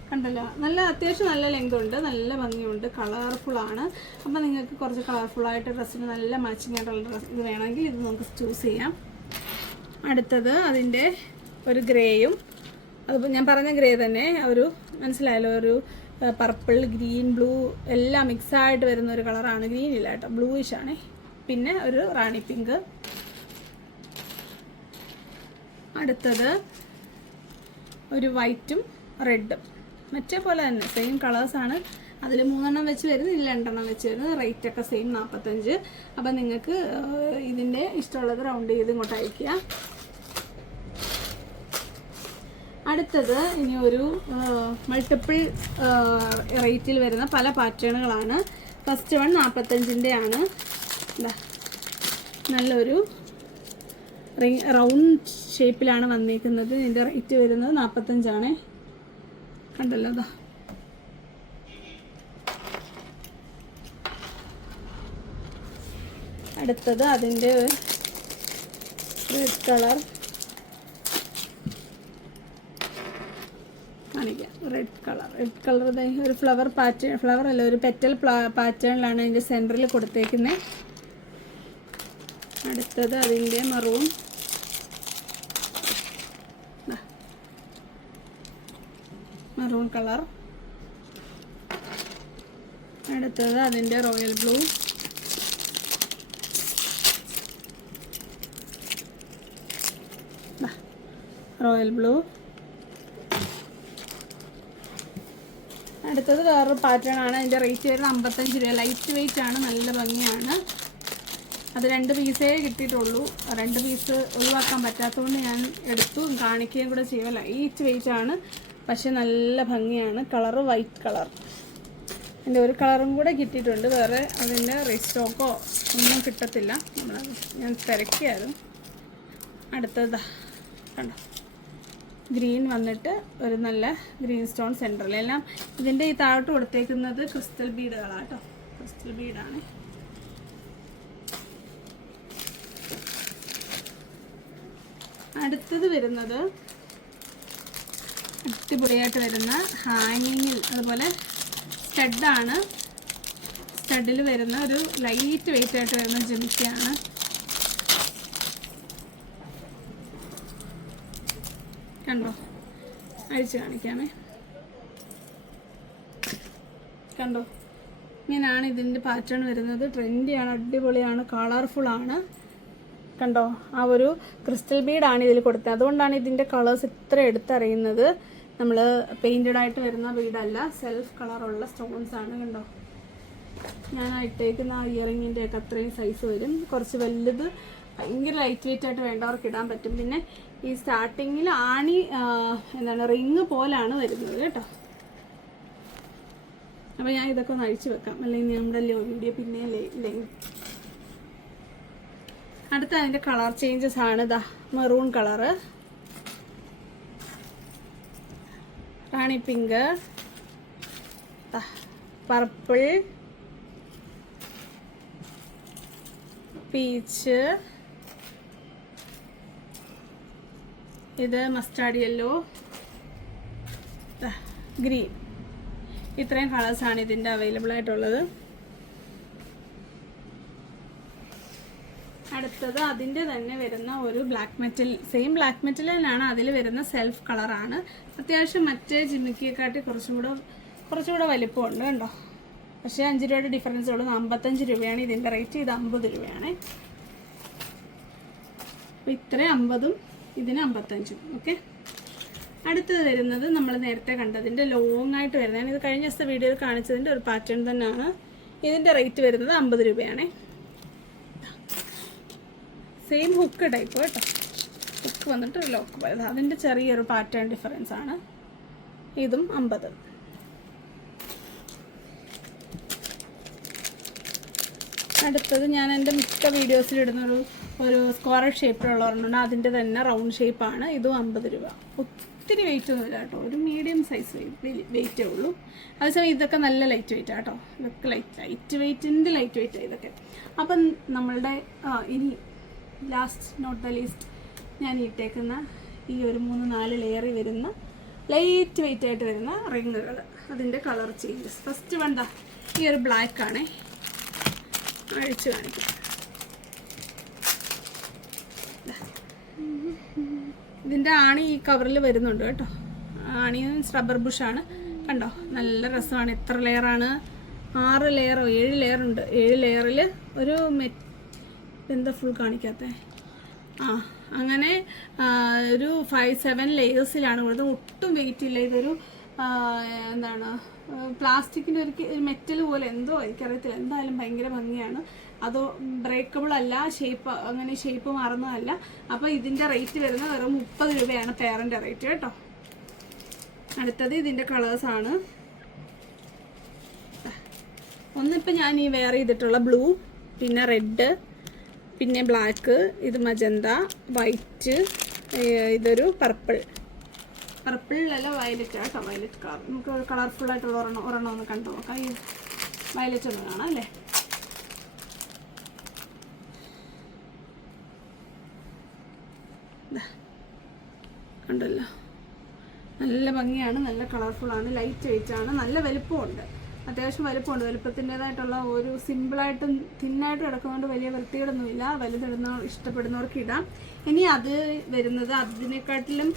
കണ്ടല്ലോ. നല്ല അത്യാവശ്യം നല്ല ലെങ്ത് ഉണ്ട്, നല്ല ഭംഗിയുണ്ട്, കളർഫുള്ളാണ്. അപ്പോൾ നിങ്ങൾക്ക് കുറച്ച് കളർഫുള്ളായിട്ട് ഡ്രസ്സിന് നല്ല മാച്ചിങ് ആയിട്ടുള്ള ഡ്രസ്സ് ഇത് വേണമെങ്കിൽ ഇത് നമുക്ക് ചൂസ് ചെയ്യാം. അടുത്തത് അതിൻ്റെ ഒരു ഗ്രേയും, അതിപ്പോൾ ഞാൻ പറഞ്ഞ ഗ്രേ തന്നെ, ഒരു മനസ്സിലായല്ലോ, ഒരു പർപ്പിൾ, ഗ്രീൻ, ബ്ലൂ എല്ലാം മിക്സായിട്ട് വരുന്ന ഒരു കളറാണ്. ഗ്രീൻ ഇല്ല കേട്ടോ, ബ്ലൂയിഷ് ആണ്. പിന്നെ ഒരു റാണി പിങ്ക്. അടുത്തത് ഒരു വൈറ്റും റെഡും, മറ്റേ പോലെ തന്നെ സെയിം കളേഴ്സാണ്. അതിൽ 3 എണ്ണം വെച്ച് വരുന്നത്, ഇതിൽ 2 എണ്ണം വെച്ച് വരുന്നത്. റേറ്റൊക്കെ സെയിം 45. അപ്പം നിങ്ങൾക്ക് ഇതിൻ്റെ ഇഷ്ടമുള്ളത് റൗണ്ട് ചെയ്ത് ഇങ്ങോട്ട് അയക്കുക. അടുത്തത് ഇനി ഒരു മൾട്ടിപ്പിൾ റേറ്റിൽ വരുന്ന പല പാറ്റേണുകളാണ്. ഫസ്റ്റ് വൺ 45ൻ്റെ ആണ്. നല്ലൊരു റൗണ്ട് ഷേപ്പിലാണ് വന്നിരിക്കുന്നത്. ഇതിൻ്റെ റേറ്റ് വരുന്നത് 45 ആണ്. കണ്ടല്ലോ, അടുത്തത് അതിൻ്റെ റെഡ് കളർ കാണിക്കാം. റെഡ് കളർ ഒരു ഫ്ലവർ പാറ്റേൺ, ഫ്ലവർ അല്ല, ഒരു പെറ്റൽ പാറ്റേണിലാണ് അതിൻ്റെ സെൻറ്ററിൽ കൊടുത്തേക്കുന്നത്. അടുത്തത് അതിൻ്റെ മറൂൺ, മറൂൺ കളർ. അടുത്തത് അതിൻ്റെ റോയൽ ബ്ലൂ. Royal blue. അടുത്തത് വേറൊരു പാറ്റേൺ ആണ്. അതിൻ്റെ റേറ്റ് വരുന്നത് 55 രൂപ. ലൈറ്റ് വെയിറ്റ് ആണ്, നല്ല ഭംഗിയാണ്. അത് 2 പീസേ കിട്ടിയിട്ടുള്ളൂ. 2 പീസ് ഒഴിവാക്കാൻ പറ്റാത്തതുകൊണ്ട് ഞാൻ എടുത്തു, കാണിക്കുകയും കൂടെ ചെയ്യുക. ലൈറ്റ് വെയിറ്റ് ആണ്, പക്ഷെ നല്ല ഭംഗിയാണ്. Colour white colour. എൻ്റെ ഒരു കളറും കൂടെ കിട്ടിയിട്ടുണ്ട്. വേറെ അതിൻ്റെ റീസ്റ്റോക്കോ ഒന്നും കിട്ടത്തില്ല, ഞാൻ തിരക്കിയായിരുന്നു. അടുത്തത് കണ്ടോ, ഗ്രീൻ വന്നിട്ട് ഒരു നല്ല ഗ്രീൻ സ്റ്റോൺ സെൻറ്ററിൽ. എല്ലാം ഇതിൻ്റെ ഈ താഴോട്ട് കൊടുത്തേക്കുന്നത് ക്രിസ്റ്റൽ ബീഡുകളാണ് കേട്ടോ, ക്രിസ്റ്റൽ ബീഡാണ്. അടുത്തത് വരുന്നത് അടിപൊളിയായിട്ട് വരുന്ന ഹാങ്ങിങ്ങിൽ, അതുപോലെ സ്റ്റഡാണ്, സ്റ്റഡിൽ വരുന്ന ഒരു ലൈറ്റ് വെയിറ്റ് ആയിട്ട് വരുന്ന ജിമിക്കിയാണ്. കണ്ടോ, അഴിച്ച് കാണിക്കാമേ. കണ്ടോ, ഇങ്ങനെയാണ് ഇതിൻ്റെ പാറ്റേൺ വരുന്നത്. ട്രെൻഡിയാണ്, അടിപൊളിയാണ്, കളർഫുള്ളാണ്. കണ്ടോ, ആ ഒരു ക്രിസ്റ്റൽ ബീഡാണ് ഇതിൽ കൊടുത്തത്. അതുകൊണ്ടാണ് ഇതിൻ്റെ കളേഴ്സ് ഇത്ര എടുത്തറിയുന്നത്. നമ്മൾ പെയിൻറ്റഡ് ആയിട്ട് വരുന്ന ബീഡല്ല, സെൽഫ് കളറുള്ള സ്റ്റോൺസ് ആണ്. കണ്ടോ, ഞാൻ ഇട്ടേക്കുന്ന ആ ഇയറിങ്ങിൻ്റെ ഒക്കെ അത്രയും സൈസ് വരും. കുറച്ച് വലുത് ഭയങ്കര ലൈറ്റ് വെയിറ്റ് ആയിട്ട് വേണ്ടവർക്ക് ഇടാൻ പറ്റും. പിന്നെ ഈ സ്റ്റാർട്ടിങ്ങിൽ ആണി എന്താണ് റിങ് പോലാണ് വരുന്നത് കേട്ടോ. അപ്പോൾ ഞാൻ ഇതൊക്കെ ഒന്ന് അഴിച്ചു വെക്കാം, അല്ലെങ്കിൽ നമ്മുടെ വീഡിയോ പിന്നെ അടുത്ത അതിൻ്റെ കളർ ചേഞ്ചസ് ആണ്. ഇതാ മെറൂൺ കളറ്, റാണി പിങ്ക്, പർപ്പിൾ, പീച്ച്, ഇത് മസ്റ്റാർഡ് യെല്ലോ, ഗ്രീൻ. ഇത്രയും കളേഴ്സാണ് ഇതിൻ്റെ അവൈലബിൾ ആയിട്ടുള്ളത്. അടുത്തത് അതിൻ്റെ തന്നെ വരുന്ന ഒരു black metal, same black metal തന്നെയാണ്, അതിൽ വരുന്ന സെൽഫ് കളറാണ്. അത്യാവശ്യം മറ്റേ ജിമിക്കിയെക്കാട്ടി കുറച്ചുകൂടെ വലിപ്പമുണ്ട് കണ്ടോ. പക്ഷേ 5 രൂപയുടെ ഡിഫറൻസ് ഉള്ളൂ. 55 രൂപയാണ് ഇതിൻ്റെ റേറ്റ്, ഇത് 50 രൂപയാണ്. അപ്പോൾ ഇത്രയും 50ഉം ഇതിന് 55ഉം. ഓക്കെ, അടുത്തത് വരുന്നത് നമ്മൾ നേരത്തെ കണ്ടതിൻ്റെ ലോങ് ആയിട്ട് വരുന്നതാണ്. ഇത് കഴിഞ്ഞ ദിവസത്തെ വീഡിയോയിൽ കാണിച്ചതിൻ്റെ ഒരു പാറ്റേൺ തന്നെയാണ്. ഇതിൻ്റെ റേറ്റ് വരുന്നത് 50 രൂപയാണ്. സെയിം ഹുക്ക് ടൈപ്പ് കേട്ടോ, ഹുക്ക് വന്നിട്ട് ലോക്ക് പോയത്, അതിൻ്റെ ചെറിയൊരു പാറ്റേൺ ഡിഫറൻസ് ആണ്. ഇതും 50. അടുത്തത് ഞാൻ എൻ്റെ മിക്ക വീഡിയോസിലിടുന്നൊരു സ്ക്വയർ ഷേപ്പിലുള്ള ഒരെണ്ണമുണ്ട്, അതിൻ്റെ തന്നെ റൗണ്ട് ഷേപ്പാണ്. ഇതും 50 രൂപ. ഒത്തിരി വെയിറ്റ് ഒന്നുമില്ല കേട്ടോ, ഒരു മീഡിയം സൈസ് വെയിറ്റേ ഉള്ളൂ. അതേസമയം ഇതൊക്കെ നല്ല ലൈറ്റ് വെയിറ്റ് ആട്ടോ, ഇതൊക്കെ ലൈറ്റ് വെയിറ്റിൻ്റെ ലൈറ്റ് വെയിറ്റാണ് ഇതൊക്കെ. അപ്പം നമ്മളുടെ ഇനി ലാസ്റ്റ് നോട്ട് ദ ലീസ്റ്റ് ഞാൻ ഇട്ടേക്കുന്ന ഈ ഒരു 3-4 ലെയറിൽ വരുന്ന ലൈറ്റ് വെയിറ്റ് ആയിട്ട് വരുന്ന റിങ്ങുകൾ, അതിൻ്റെ കളർ ചേഞ്ചസ്. ഫസ്റ്റ് വേണ്ട ഈ ഒരു ബ്ലാക്കാണേ, അഴിച്ച് കാണിക്കാം. ഇതിൻ്റെ ആണി ഈ കവറിൽ വരുന്നുണ്ട് കേട്ടോ. ആണിയും റബ്ബർ ബുഷാണ്. കണ്ടോ, നല്ല രസമാണ്. എത്ര ലെയറാണ്? 6 ലെയറോ 7 ലെയറുണ്ട്. 7 ലെയറിൽ ഒരു എന്താ ഫുൾ കാണിക്കാത്ത അങ്ങനെ ഒരു 5-7 ലെയേഴ്സിലാണ് കൊടുത്തത്. ഒട്ടും വെയിറ്റ് ഇല്ല. ഇതൊരു എന്താണ് പ്ലാസ്റ്റിക്കിൻ്റെ ഒരു മെറ്റൽ പോലെ എന്തോ എനിക്കറിയത്തില്ല, എന്തായാലും ഭയങ്കര ഭംഗിയാണ്. അത് ബ്രേക്കബിൾ അല്ല, അങ്ങനെ ഷേപ്പ് മാറുന്നതല്ല. അപ്പോൾ ഇതിൻ്റെ റേറ്റ് വരുന്നത് വെറും 30 രൂപയാണ് പെയറിൻ്റെ റേറ്റ് കേട്ടോ. അടുത്തത് ഇതിൻ്റെ കളേഴ്സാണ്. ഒന്നിപ്പോൾ ഞാൻ ഈ വെയർ ചെയ്തിട്ടുള്ള ബ്ലൂ, പിന്നെ റെഡ്, പിന്നെ ബ്ലാക്ക്, ഇത് മജന്ത, വൈറ്റ്, ഇതൊരു പർപ്പിളിലല്ല വയലറ്റ് കേട്ടോ, വയലറ്റ് കളർ. നമുക്ക് കളർഫുള്ളായിട്ടുള്ള ഒരെണ്ണം ഒന്ന് കണ്ടു നോക്കാം. ഈ വയലറ്റ് ഒന്ന് കാണാം അല്ലേ. കണ്ടല്ലോ, നല്ല ഭംഗിയാണ്, നല്ല കളർഫുള്ളാണ്, ലൈറ്റ് വെയിറ്റ് ആണ്, നല്ല വലുപ്പമുണ്ട്, അത്യാവശ്യം വലുപ്പമുണ്ട്. വലുപ്പത്തിൻ്റെതായിട്ടുള്ള ഒരു സിമ്പിളായിട്ടും തിന്നായിട്ട് കിടക്കുന്നതുകൊണ്ട് വലിയ വൃത്തികേടൊന്നുമില്ല. ഇഷ്ടപ്പെടുന്നവർക്ക് ഇടാം. ഇനി അത് വരുന്നത് അതിനെക്കാട്ടിലും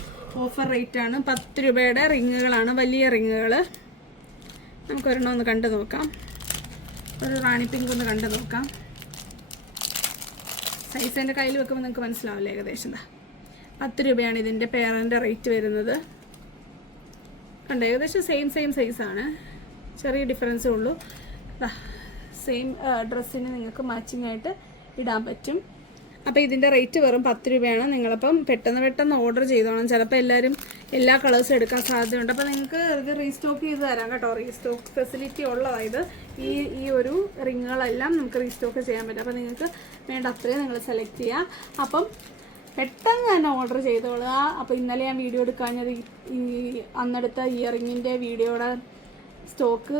ഓഫർ റേറ്റാണ്. 10 രൂപയുടെ റിങ്ങുകളാണ്, വലിയ റിങ്ങുകൾ. നമുക്കൊരെണ്ണം ഒന്ന് കണ്ടു നോക്കാം. ഒരു റാണി പിങ്ക് ഒന്ന് കണ്ടു നോക്കാം. സൈസ് എൻ്റെ കയ്യിൽ വെക്കുമ്പോൾ നിങ്ങൾക്ക് മനസ്സിലാവില്ല ഏകദേശം. 10 രൂപയാണ് ഇതിൻ്റെ പെയറിൻ്റെ റേറ്റ് വരുന്നത്. കണ്ടോ, ഏകദേശം സെയിം സൈസാണ്, ചെറിയ ഡിഫറൻസേ ഉള്ളൂ. സെയിം ഡ്രസ്സിന് നിങ്ങൾക്ക് മാച്ചിങ് ആയിട്ട് ഇടാൻ പറ്റും. അപ്പോൾ ഇതിൻ്റെ റേറ്റ് വെറും 10 രൂപയാണ്. നിങ്ങളപ്പം പെട്ടെന്ന് ഓർഡർ ചെയ്തോണം. ചിലപ്പോൾ എല്ലാവരും എല്ലാ കളേഴ്സും എടുക്കാൻ സാധ്യതയുണ്ട്. അപ്പോൾ നിങ്ങൾക്ക് ഇത് റീസ്റ്റോക്ക് ചെയ്ത് തരാം കേട്ടോ. റീസ്റ്റോക്ക് ഫെസിലിറ്റി ഉള്ളതായത് ഈ ഒരു റിങ്ങുകളെല്ലാം നമുക്ക് റീസ്റ്റോക്ക് ചെയ്യാൻ പറ്റും. അപ്പോൾ നിങ്ങൾക്ക് വേണ്ട അത്രയും നിങ്ങൾ സെലക്ട് ചെയ്യുക. അപ്പം പെട്ടെന്ന് തന്നെ ഓർഡർ ചെയ്തോളുക. അപ്പോൾ ഇന്നലെ ഞാൻ വീഡിയോ എടുക്കാഞ്ഞത് ഈ അന്നെടുത്ത ഇയറിങ്ങിൻ്റെ വീഡിയോയുടെ സ്റ്റോക്ക്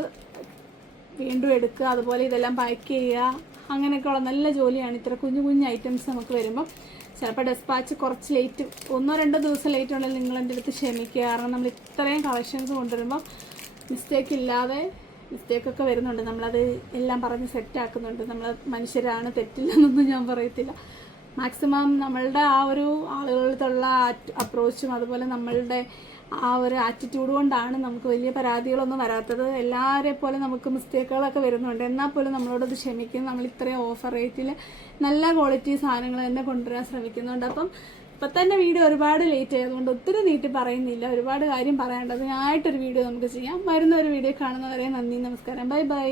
വീണ്ടും എടുക്കുക, അതുപോലെ ഇതെല്ലാം പാക്ക് ചെയ്യുക, അങ്ങനെയൊക്കെയുള്ള നല്ല ജോലിയാണ്. ഇത്ര കുഞ്ഞു ഐറ്റംസ് നമുക്ക് വരുമ്പം ചിലപ്പോൾ ഡെസ്പാച്ച് കുറച്ച് ലേറ്റ് 1-2 ദിവസം ലേറ്റ് ഉണ്ടെങ്കിൽ നിങ്ങൾ എൻ്റെ അടുത്ത് ക്ഷമിക്കുക. കാരണം നമ്മൾ ഇത്രയും കളക്ഷൻസ് കൊണ്ടുവരുമ്പോൾ മിസ്റ്റേക്കൊക്കെ വരുന്നുണ്ട്. നമ്മളത് എല്ലാം പറഞ്ഞ് സെറ്റാക്കുന്നുണ്ട്. നമ്മൾ മനുഷ്യരാണ്, തെറ്റില്ലെന്നൊന്നും ഞാൻ പറയത്തില്ല. മാക്സിമം നമ്മളുടെ ആ ഒരു ആളുകളുടെ അപ്രോച്ചും അതുപോലെ നമ്മളുടെ ആ ഒരു ആറ്റിറ്റ്യൂഡ് കൊണ്ടാണ് നമുക്ക് വലിയ പരാതികളൊന്നും വരാത്തത്. എല്ലാവരെ പോലെ നമുക്ക് മിസ്റ്റേക്കുകളൊക്കെ വരുന്നുണ്ട്. എന്നാൽ പോലും നമ്മളോടത് ക്ഷമിക്കും. നമ്മൾ ഇത്രയും ഓഫർ റേറ്റിൽ നല്ല ക്വാളിറ്റി സാധനങ്ങൾ തന്നെ കൊണ്ടുവരാൻ ശ്രമിക്കുന്നുണ്ട്. അപ്പം ഇപ്പം തന്നെ വീഡിയോ ഒരുപാട് ലേറ്റ് ആയതുകൊണ്ട് ഒത്തിരി നീട്ടി പറയുന്നില്ല. ഒരുപാട് കാര്യം പറയാനുണ്ട്. അതിനായിട്ടൊരു വീഡിയോ നമുക്ക് ചെയ്യാം. വരുന്ന ഒരു വീഡിയോ കാണുന്നവരെ നന്ദി, നമസ്കാരം, ബൈ ബൈ.